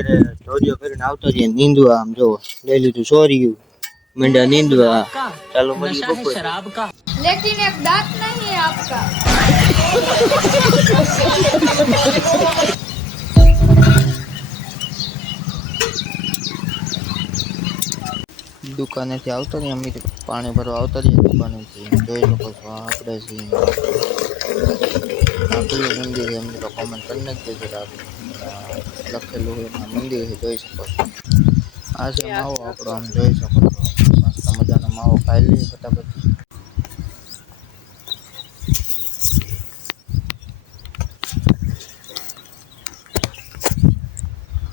અત્યારે ધોરીઓ કરીને આવતો જઈએ નીંદવા. આમ જો લઈ લીધું સોર્યું મંડ્યા નીંદવા. ચાલો મળીએ બપોર. लेकिन एक दांत नहीं है आपका। દુકાનેથી આવતો ને અમે પાણી ભરવા આવતા રહીએ દુકાનેથી. જોઈ શકો છો આપણે પેલું મંદિર છે મિત્રો, કોમેન્ટ કરી નાખજો જરા. લખેલું હોય એના મંદિર છે, જોઈ શકો છો. આ છે માવો આપણો, આમ જોઈ શકો છો. મસ્ત મજાનો માવો ખાઈ લઈએ ફટાફટ.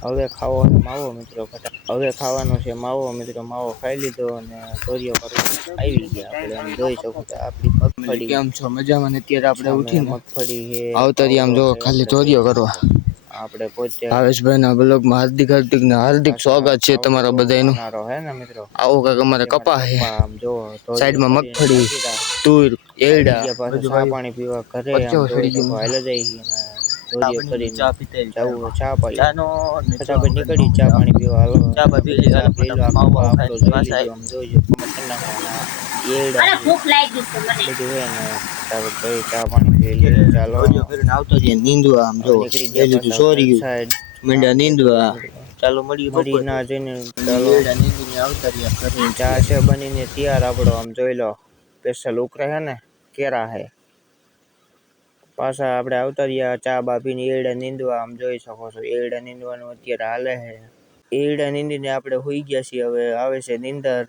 હવે ખાવો છે માવો મિત્રો, હવે ખાવાનો છે માવો મિત્રો. માવો ખાઈ લીધો અને ધોરીઓ કરવા આવી ગયા આપણે. આમ જોઈ શકો છો આપણી મગફળી. કેમ છો મજામાં? અત્યારે આપણે ઉઠીને મગફળી છે આવતારી આમ જો ખાલી ધોરીઓ કરવા આપણે પોતે ભાવેશભાઈ ના બ્લોગમાં હાર્દિક સ્વાગત છે તમારા બધાનું. હે ને મિત્રો, આવો કાંઈક અમારે કપા છે. આમ જો સાઈડમાં મગફળી, તુર, એરડા, ચા પાણી પીવા ઘરે આમ જોઈ શકો. હાલે જાય ધોરીઓ કરીને જવું ચા પાણી ફટાફટ નીકળી ચા પાણી પીવા. હાલો ચા પી લો. આપણો જોઈ લીધો, આમ જોઈ ભૂખ લાગી છે મને બધું હે ને. ફટાફટ જોઈ ચા પાણી પી લે. ચાલો આવતો જઈએ નીંદવા. આમ જો લઈ લીધું સોર્યું મંડ્યા નીંદવા. ચાલો મળીએ ના જઈને. ચાલો નીંદીને આવતા રહ્યા ઘરે. ચા છે બનીને તૈયાર આપણો. આમ જોઈ લો સ્પેશિયલ ઉકળે છે ને કેરા હે. પાછા આપણે આવતા રહ્યા ચા બા પીને એરડા નીંદવા. આમ જોઈ શકો છો એરડા નીંદવાનું અત્યારે હાલે છે. એરડા નીંદીને આપણે હોઈ ગયા છીએ. હવે આવે છે નીંદર.